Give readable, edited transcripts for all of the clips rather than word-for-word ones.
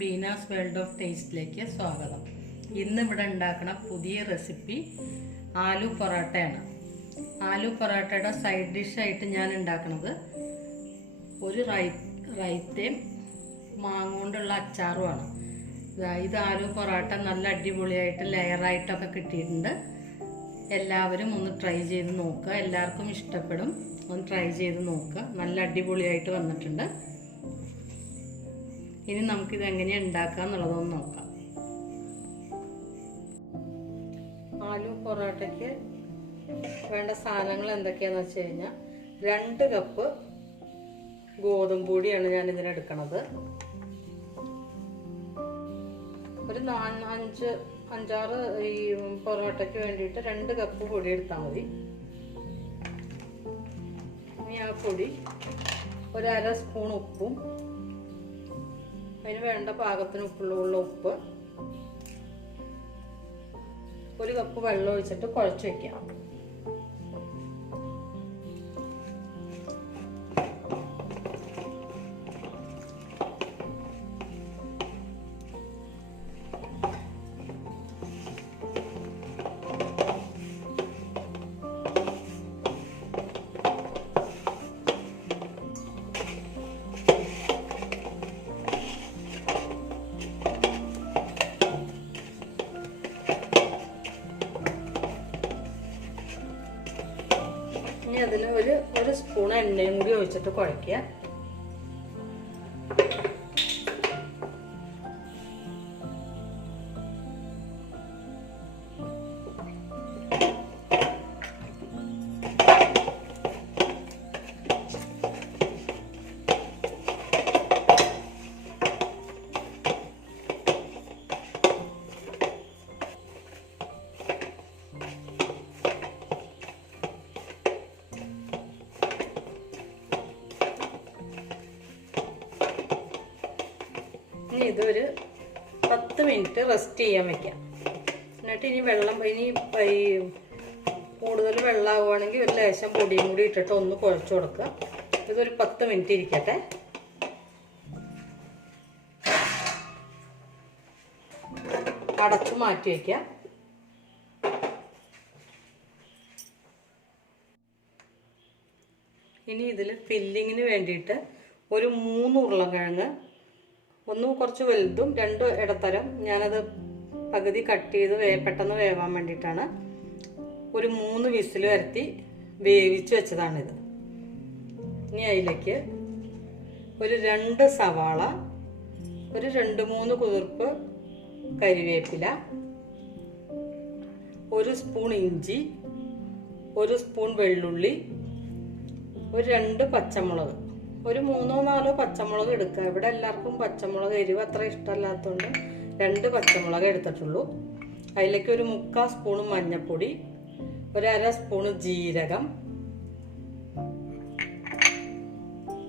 Beena's world of ടേസ്റ്റിലേക്ക് സ്വാഗതം. ഇന്ന് ഇവിടെ ഉണ്ടാക്കുന്ന പുതിയ റെസിപ്പി ആലു പൊറാട്ടയാണ്. ആലു പൊറാട്ടയുടെ സൈഡ് ഡിഷായിട്ട് ഞാൻ ഉണ്ടാക്കുന്നത് ഒരു റൈത്തയും മാങ്ങ കൊണ്ടുള്ള അച്ചാറുമാണ്. ഇത് ആലു പൊറാട്ട നല്ല അടിപൊളിയായിട്ട് ലെയറായിട്ടൊക്കെ കിട്ടിയിട്ടുണ്ട്. എല്ലാവരും ഒന്ന് ട്രൈ ചെയ്ത് നോക്കുക, എല്ലാവർക്കും ഇഷ്ടപ്പെടും. ഒന്ന് ട്രൈ ചെയ്ത് നോക്കുക, നല്ല അടിപൊളിയായിട്ട് വന്നിട്ടുണ്ട്. ഇനി നമുക്കിത് എങ്ങനെയാണ് ഉണ്ടാക്കുക എന്നുള്ളതൊന്ന് നോക്കാം. ആലു പൊറോട്ടയ്ക്ക് വേണ്ട സാധനങ്ങൾ എന്തൊക്കെയാണെന്ന് വെച്ച് കഴിഞ്ഞാൽ 2 കപ്പ് ഗോതമ്പ് പൊടിയാണ് ഞാൻ ഇതിനെടുക്കണത്. ഒരു 5-6 ഈ പൊറോട്ടയ്ക്ക് വേണ്ടിയിട്ട് 2 കപ്പ് പൊടി എടുത്താൽ മതി. ഇനി ആ പൊടി ഒരു 1/2 സ്പൂൺ ഉപ്പും, അതിന് വേണ്ട പാകത്തിന് ഉപ്പുള്ള ഉപ്പ്, 1 കപ്പ് വെള്ളം ഒഴിച്ചിട്ട് കുഴച്ച് വെക്കാം. ഇനി അതിൽ ഒരു സ്പൂൺ എണ്ണയും കൂടി ഒഴിച്ചിട്ട് കുഴയ്ക്കുക. ഇനി ഇതൊരു 10 മിനിറ്റ് റെസ്റ്റ് ചെയ്യാൻ വെക്കാം. എന്നിട്ട് ഇനി കൂടുതൽ വെള്ളമാവുകയാണെങ്കിൽ ഒരു ലേശം പൊടിയും കൂടി ഇട്ടിട്ട് ഒന്ന് കുഴച്ച് കൊടുക്കുക. ഇതൊരു 10 മിനിറ്റ് ഇരിക്കട്ടെ. അടച്ച് മാറ്റി വയ്ക്കുക. ഇനി ഇതിൽ ഫില്ലിങ്ങിന് വേണ്ടിയിട്ട് ഒരു 3 ഉരുളക്കിഴങ്ങ്, ഒന്ന് കുറച്ച് വലുതും 2 ഇടത്തരം, ഞാനത് പകുതി കട്ട് ചെയ്ത് പെട്ടെന്ന് വേവാൻ വേണ്ടിയിട്ടാണ്. ഒരു 3 വിസിൽ വരുത്തി വേവിച്ച് വെച്ചതാണിത്. ഇനി അതിലേക്ക് ഒരു 2 സവാള, ഒരു 2-3 കുതിർപ്പ് കരിവേപ്പില, 1 സ്പൂൺ ഇഞ്ചി, 1 സ്പൂൺ വെള്ളുള്ളി, ഒരു 2 പച്ചമുളക്, ഒരു 3-4 പച്ചമുളക് എടുക്കുക. ഇവിടെ എല്ലാവർക്കും പച്ചമുളക് എരിവ് അത്ര ഇഷ്ടമല്ലാത്തതുകൊണ്ട് 2 പച്ചമുളക് എടുത്തിട്ടുള്ളൂ. അതിലേക്ക് ഒരു 3/4 സ്പൂൺ മഞ്ഞൾപ്പൊടി, ഒരു 1/2 സ്പൂൺ ജീരകം,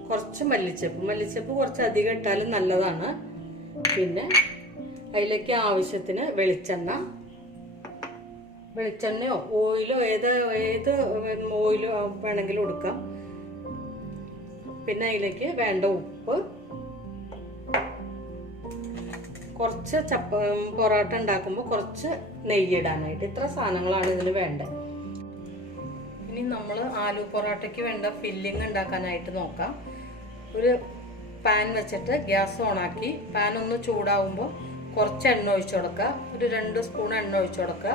കുറച്ച് മല്ലിച്ചപ്പ് കുറച്ച് അധികം ഇട്ടാലും നല്ലതാണ്. പിന്നെ അതിലേക്ക് ആവശ്യത്തിന് വെളിച്ചെണ്ണയോ ഓയിലോ ഏത് ഓയിലോ വേണമെങ്കിലും എടുക്കാം. പിന്നെ അതിലേക്ക് വേണ്ട ഉപ്പ്, കുറച്ച് പൊറോട്ട ഉണ്ടാക്കുമ്പോൾ കുറച്ച് നെയ്യ് ഇടാനായിട്ട്. ഇത്ര സാധനങ്ങളാണ് ഇതിന് വേണ്ടത്. ഇനി നമ്മൾ ആലു പൊറോട്ടയ്ക്ക് വേണ്ട ഫില്ലിങ് ഉണ്ടാക്കാനായിട്ട് നോക്കാം. ഒരു പാൻ വെച്ചിട്ട് ഗ്യാസ് ഓണാക്കി പാൻ ഒന്ന് ചൂടാവുമ്പോൾ കുറച്ച് എണ്ണ ഒഴിച്ചു കൊടുക്കുക. ഒരു 2 സ്പൂൺ എണ്ണ ഒഴിച്ചു കൊടുക്കുക.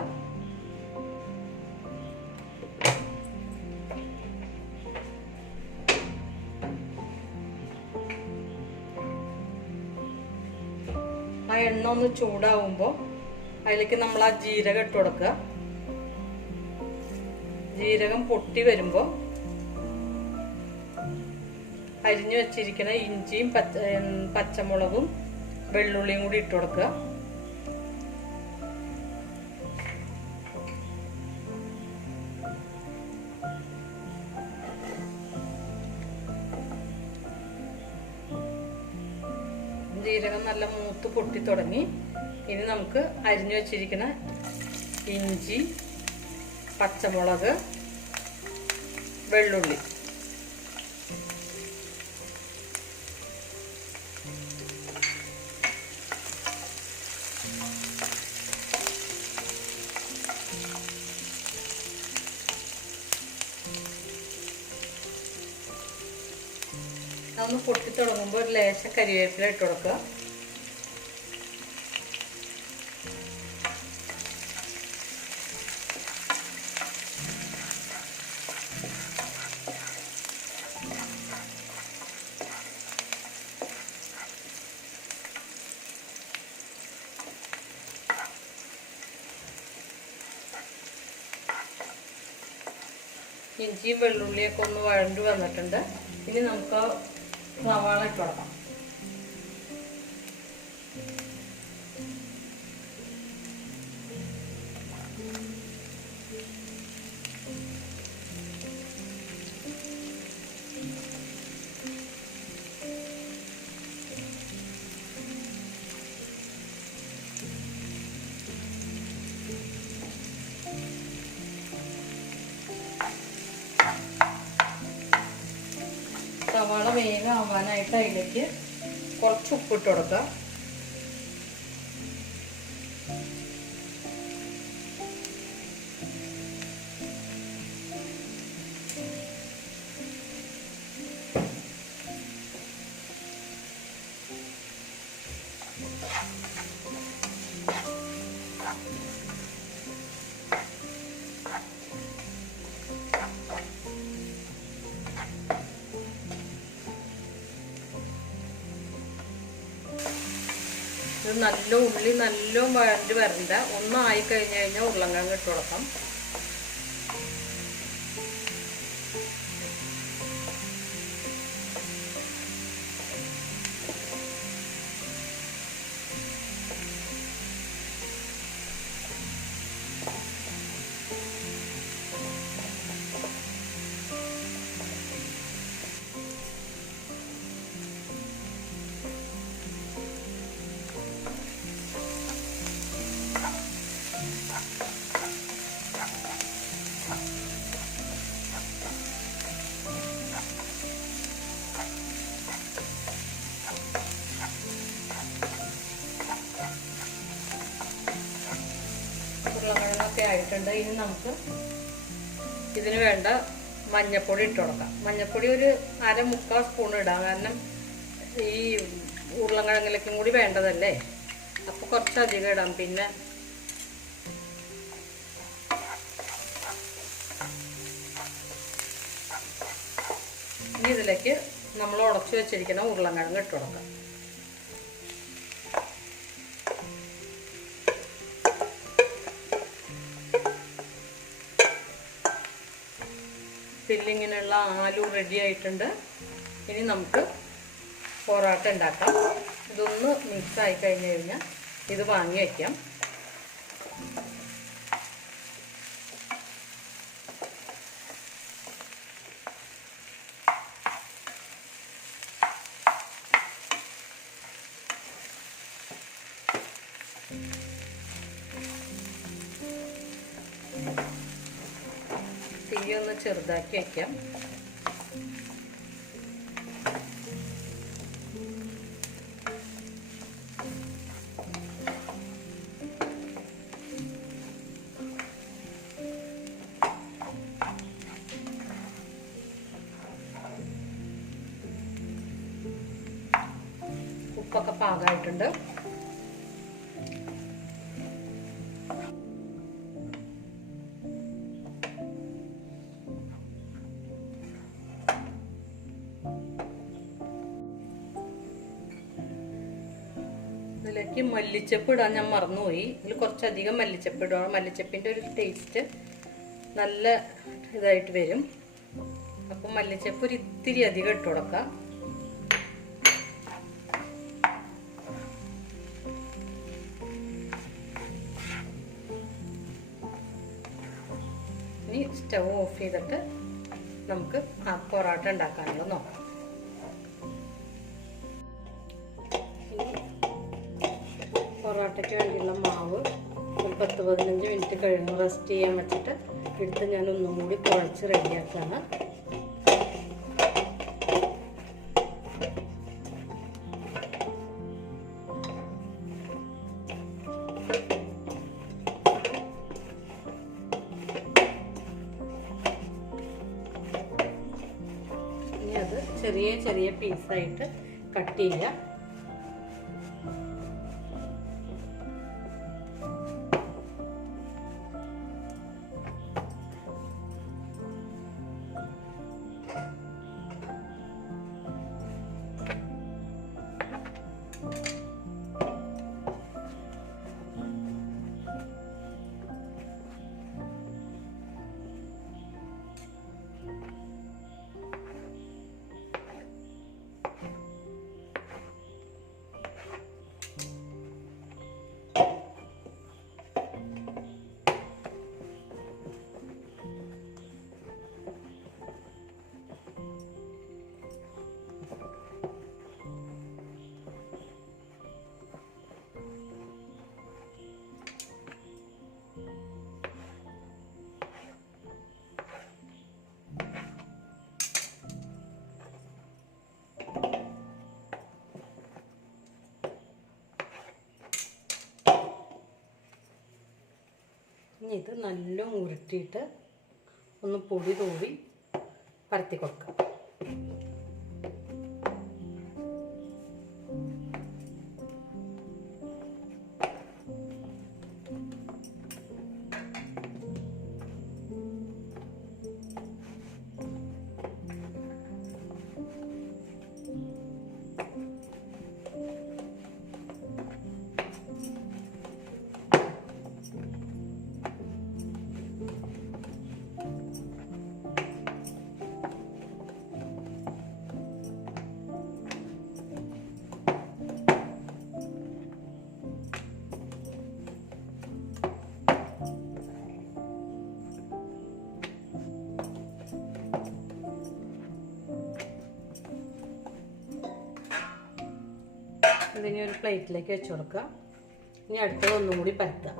ആ എണ്ണ ഒന്ന് ചൂടാവുമ്പോൾ അതിലേക്ക് നമ്മൾ ആ ജീരകം ഇട്ട് കൊടുക്കുക. ജീരകം പൊട്ടി വരുമ്പോൾ അരിഞ്ഞു വെച്ചിരിക്കുന്ന ഇഞ്ചിയും പച്ചമുളകും വെള്ളുള്ളിയും കൂടി ഇട്ട് കൊടുക്കുക. ജീരകം നല്ല മൂത്ത് പൊട്ടി തുടങ്ങി. ഇനി നമുക്ക് അരിഞ്ഞു വെച്ചിരിക്കുന്ന ഇഞ്ചി, പച്ചമുളക്, വെള്ളുള്ളി അതൊന്ന് പൊട്ടി തുടങ്ങുമ്പോൾ ഒരു ലേശം കരിവേപ്പില ഇട്ട് കൊടുക്കുക. ഇഞ്ചിയും വെള്ളുള്ളിയൊക്കെ ഒന്ന് വഴണ്ട് വന്നിട്ടുണ്ട്. ഇനി നമുക്ക് സവാള ഇട്ട് കൊടുക്കാം. സവാള വേഗം ആവാനായിട്ട് അതിലേക്ക് കുറച്ച് ഉപ്പിട്ട് കൊടുക്കുക. ഇത് നല്ല ഉള്ളി നല്ല വഴണ്ട് വരണ്ട. ഒന്നായി കഴിഞ്ഞ് കഴിഞ്ഞാൽ ഉരുളക്കിഴങ്ങ് ഇട്ട് കൊടുക്കാം. ഉരുളക്കിഴങ്ങൊക്കെ ആയിട്ടുണ്ട്. ഇനി നമുക്ക് ഇതിന് വേണ്ട മഞ്ഞൾപ്പൊടി ഇട്ട് കൊടുക്കാം. മഞ്ഞൾപ്പൊടി ഒരു 1/4 സ്പൂൺ ഇടാം. കാരണം ഈ ഉരുളക്കിഴങ്ങിലേക്കും കൂടി വേണ്ടതല്ലേ, അപ്പോൾ കുറച്ചധികം ഇടാം. പിന്നെ ഇനി ഇതിലേക്ക് നമ്മൾ ഉടച്ചു വെച്ചിരിക്കുന്ന ഉരുളക്കിഴങ്ങ് ഇട്ട് കൊടുക്കാം. ഫില്ലിങ്ങിനുള്ള ആലു റെഡി ആയിട്ടുണ്ട്. ഇനി നമുക്ക് പൊറോട്ട ഉണ്ടാക്കാം. ഇതൊന്ന് മിക്സ് ആയി കഴിഞ്ഞ് കഴിഞ്ഞാൽ ഇത് വാങ്ങി വയ്ക്കാം. തീ ഒന്ന് ചെറുതാക്കി വയ്ക്കാം. ഉപ്പൊക്കെ പാകമായിട്ടുണ്ട്. ഇതിലേക്ക് മല്ലിച്ചപ്പ് ഇടാൻ ഞാൻ മറന്നുപോയി. ഇതിൽ കുറച്ചധികം മല്ലിച്ചപ്പ് ഇടുക. മല്ലിച്ചപ്പിൻ്റെ ഒരു ടേസ്റ്റ് നല്ല ഇതായിട്ട് വരും. അപ്പം മല്ലിച്ചപ്പ് ഒരു ഇത്തിരി അധികം ഇട്ട് കൊടുക്കാം. ഇനി സ്റ്റവ് ഓഫ് ചെയ്തിട്ട് നമുക്ക് ആ പൊറോട്ട ഉണ്ടാക്കാനുള്ളത് നോക്കാം. പൊറോട്ടയ്ക്ക് വേണ്ടിയുള്ള മാവ് ഒരു 10-15 മിനിറ്റ് കഴിഞ്ഞ് റെസ്റ്റ് ചെയ്യാൻ വെച്ചിട്ട് എടുത്ത് ഞാൻ ഒന്നും കൂടി കുഴച്ച് റെഡിയാക്കുകയാണ്. ഇനി അത് ചെറിയ ചെറിയ പീസായിട്ട് കട്ട് ചെയ്യുക. ഇനി ഇത് നല്ല ഉരുട്ടിയിട്ട് ഒന്ന് പൊടി തൂവി പരത്തി കൊടുക്കാം. ഇതിനെ ഒരു പ്ലേറ്റിലേക്ക് വെച്ച് കൊടുക്കുക. ഇനി അടുത്തത് ഒന്നും കൂടി പരത്തുക.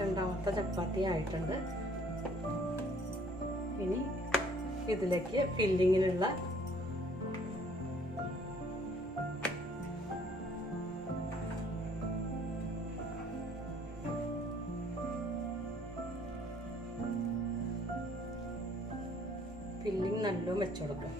രണ്ടാമത്തെ ചപ്പാത്തി ആയിട്ടുണ്ട്. ഇനി ഇതിലേക്ക് ഫില്ലിങ്ങിനുള്ള ഫില്ലിങ് നല്ലോണം വെച്ചു കൊടുക്കാം.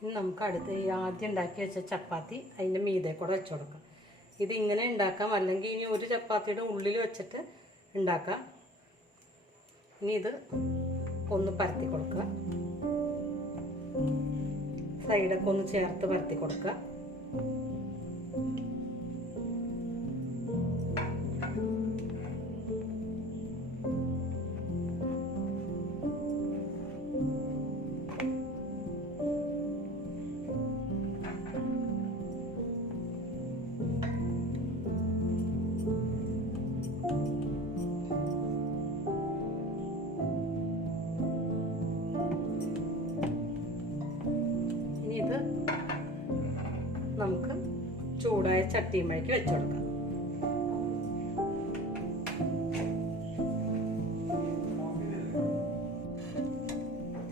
ഇനി നമുക്ക് അടുത്ത് ഈ ആദ്യം ഉണ്ടാക്കി വെച്ച ചപ്പാത്തി അതിൻ്റെ മീതെ കൂടെ വെച്ച് കൊടുക്കാം. ഇത് ഇങ്ങനെ ഉണ്ടാക്കാം, അല്ലെങ്കിൽ ഇനി ഒരു ചപ്പാത്തിയുടെ ഉള്ളിൽ വെച്ചിട്ട് ഉണ്ടാക്കാം. ഇനി ഇത് ഒന്ന് പരത്തി കൊടുക്കുക. സൈഡൊക്കെ ഒന്ന് ചേർത്ത് പരത്തി കൊടുക്കുക. നമുക്ക് ചൂടായ ചട്ടിയുമ്പോഴേക്ക് വെച്ചു കൊടുക്കാം.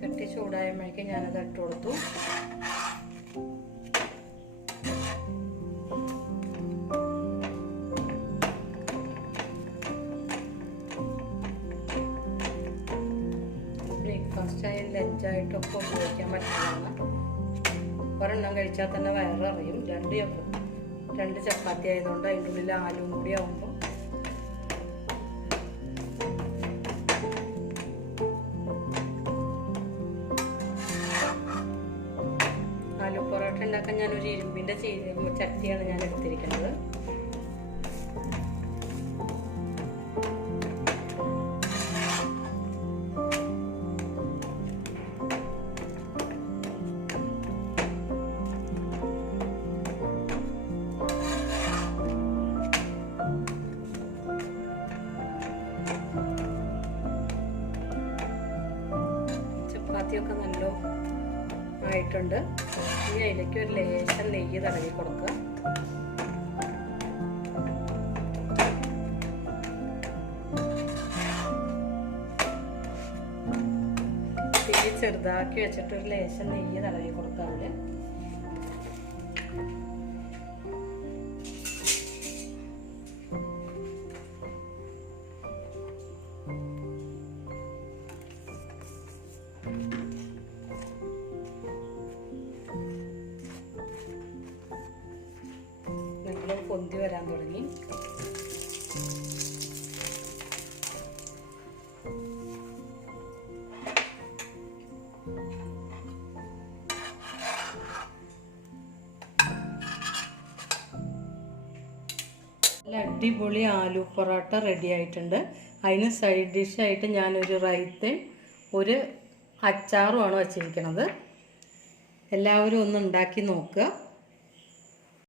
ചട്ടി ചൂടായപ്പോഴേക്ക് ഞാനത് ഇട്ട് കൊടുത്തു. ലഞ്ചായിട്ടൊക്കെ ഉപയോഗിക്കാൻ പറ്റുന്നതാണ്. ഒരെണ്ണം കഴിച്ചാൽ തന്നെ വയററിയും. രണ്ട് ചപ്പാത്തി ആയതുകൊണ്ട് അതിൻ്റെ ഉള്ളിൽ ആലും കൂടി ആവുമ്പോൾ ആലു പൊറോട്ട ഉണ്ടാക്കാൻ ഞാനൊരു ഇരുമ്പിൻ്റെ ചട്ടിയാണ് ഞാൻ എടുത്തിരിക്കുന്നത്. ചപ്പാത്തിയൊക്കെ നല്ല ആയിട്ടുണ്ട്. ഇനി അതിലേക്ക് ഒരു ലേശം നെയ്യ് തടവി കൊടുക്കുക. തീ ചെറുതാക്കി വെച്ചിട്ട് ഒരു ലേശം നെയ്യ് തടവി കൊടുക്കുക. അതിൽ പൊന്തി വരാൻ തുടങ്ങി. നല്ല അടിപൊളി ആലു പൊറോട്ട റെഡി ആയിട്ടുണ്ട്. അതിന് സൈഡ് ഡിഷായിട്ട് ഞാനൊരു റൈത്തയും ഒരു അച്ചാറുമാണ് വച്ചിരിക്കുന്നത്. എല്ലാവരും ഒന്ന് ഉണ്ടാക്കി നോക്കുക.